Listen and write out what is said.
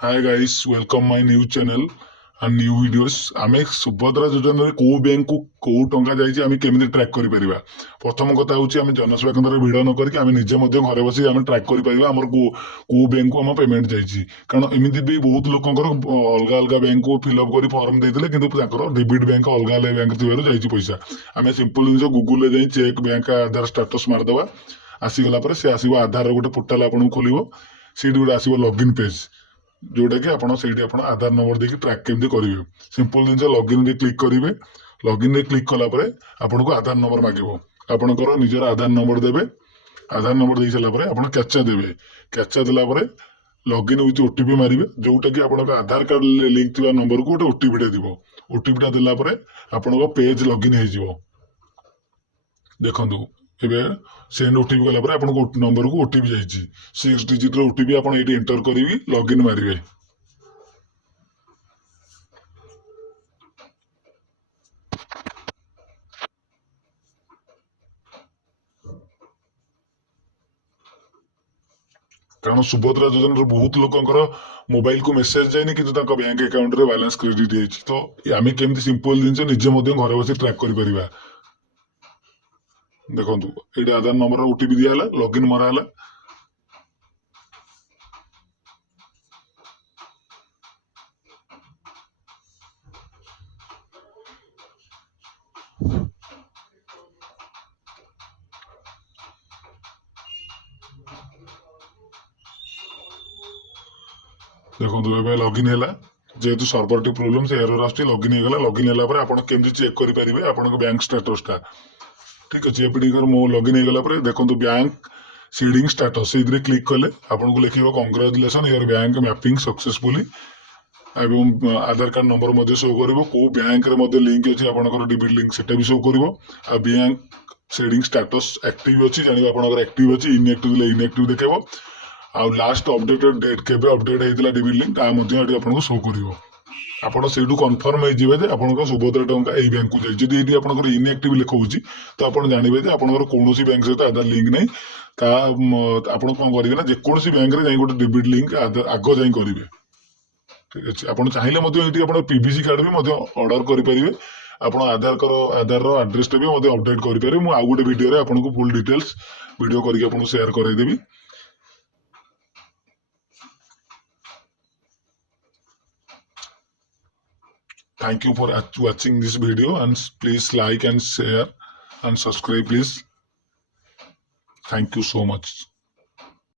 Hi guys welcome my new channel and new videos आमे सुभद्रा योजना रे को बैंक को को टंका जाइछि आमे केमिति ट्रैक करि परिबा। प्रथम कथा होछि आमे जनसेवा केंद्र भिड न करके आमे निजे मध्ये घरे बसी आमे ट्रैक करि परिबा हमर को बैंक को हम पेमेंट जाइछि। कारण एमिति भी बहुत लोकंकर अलगा अलगा बैंक को फिल अप करी फॉर्म देथिले किंतु ताकर डेबिट बैंक अलगा अलगा बैंक थिबारु जाइछि पैसा। आमे सिंपल जिंस गूगल ले जाई चेक बैंक आधार स्टेटस मार दबा आसी गला पर से आसीबो आधार गोटे पोर्टल आपन खोलिबो सीडी गोटे आसीबो लॉगिन पेज जोटा कि आप आधार नंबर देखिए ट्रैक केमती करेंगे। सिंपल जिन लॉगिन रे क्लिक करेंगे। लॉगिन रे क्लिक कला आपको आधार नंबर मांगो आपंकर निजर आधार नंबर देवे। आधार नंबर दे सारापर आप कैचा देवे। कैचा देलापर लॉगिन विथ ओटीपी मारे जोटा कि आप आधार कार्ड लिंक थी नंबर को गोटे ओटीपीटा দিব। ओटीपीटा देलापर आपण पेज लॉगिन हो देखो ଏବେ ସେଣ୍ଡ ଓଟିପି ଗଲା ପରେ ଆପଣଙ୍କ ନମ୍ବରକୁ ଓଟିପି ଯାଇଛି 6 ଡିଜିଟ ର ଓଟିପି ଆପଣ ଏଇଠି ଏଣ୍ଟର କରିକି ଲଗ୍ଇନ୍ ମାରିବେ। କାରଣ ସୁଭଦ୍ରା ଯୋଜନାର ବହୁତ ଲୋକଙ୍କର ମୋବାଇଲ କୁ ମେସେଜ ଯାଇନି କିନ୍ତୁ ତାଙ୍କ ବ୍ୟାଙ୍କ ଆକାଉଣ୍ଟ ରେ ବାଲାନ୍ସ କ୍ରେଡିଟ ହେଇଛି। ତ ଆମେ କେମିତି ସିମ୍ପଲ ଜିନିଷ ନିଜେ ମଧ୍ୟ ଘରେ ବସି ଟ୍ରାକ୍ କରିପାରିବା। ଦେଖନ୍ତୁ ଏଇଠି ଆଧାର ନମ୍ବର ଓଟିପି ଦିଆହେଲା ଲଗ୍ଇନ୍ ମରା ହେଲା। देखो ए लॉगिन है जेहेतु सर्वर टी प्रोब्लेम से एरर आछी लॉगिन हो गला। लॉगिन होला पर आपण केमती चेक करि परिबे आपण बैंक स्टेटस टा ठीक अछि। एपडी मो लॉगिन हो गला पर देखंतु बैंक सीडिंग स्टेटस इधरे क्लिक कले आपण को लिखिबो congratulation your bank mapping successfully एवं आधार कार्ड नंबर मध्ये शो करिवो को बैंक रे मध्ये लिंक अछि आपनकर डेबिट लिंक सेटा भी शो करिवो। आ बैंक सीडिंग स्टेटस एक्टिव अछि जानिबो आपनकर एक्टिव अछि इनएक्टिव ले इनएक्टिव देखेबो। आउ लास्ट अपडेटेड डेट केबे अपडेट हेतिला डेबिट लिंक ता मध्ये एटी आपनको शो करिवो। आपण सेठू कन्फर्म हो जिवे जे आपनको सुभद्रा टंका एई बैंक को जाई। जदि एटी आपनकर इनएक्टिव लिखौछि तो आपण जानिबे जे आपनकर कोनोसी बैंक सहित आधार लिंक नै ता आपण कोन करिवे ना जे कोनोसी बैंक रे जाई गोटे डेबिट लिंक आगो जाई करिवे। ठीक अछि आपण चाहिले मध्ये एटी आपण पीवीसी कार्ड भी मध्ये ऑर्डर करि परिवे। आपण आधार रो एड्रेस टे भी मध्ये अपडेट करि परिवे। मु आ गोटे वीडियो रे आपनको फुल डिटेल्स वीडियो करके आपनको शेयर कराई देबी। Thank you for watching this video and please like and share and subscribe please. Thank you so much.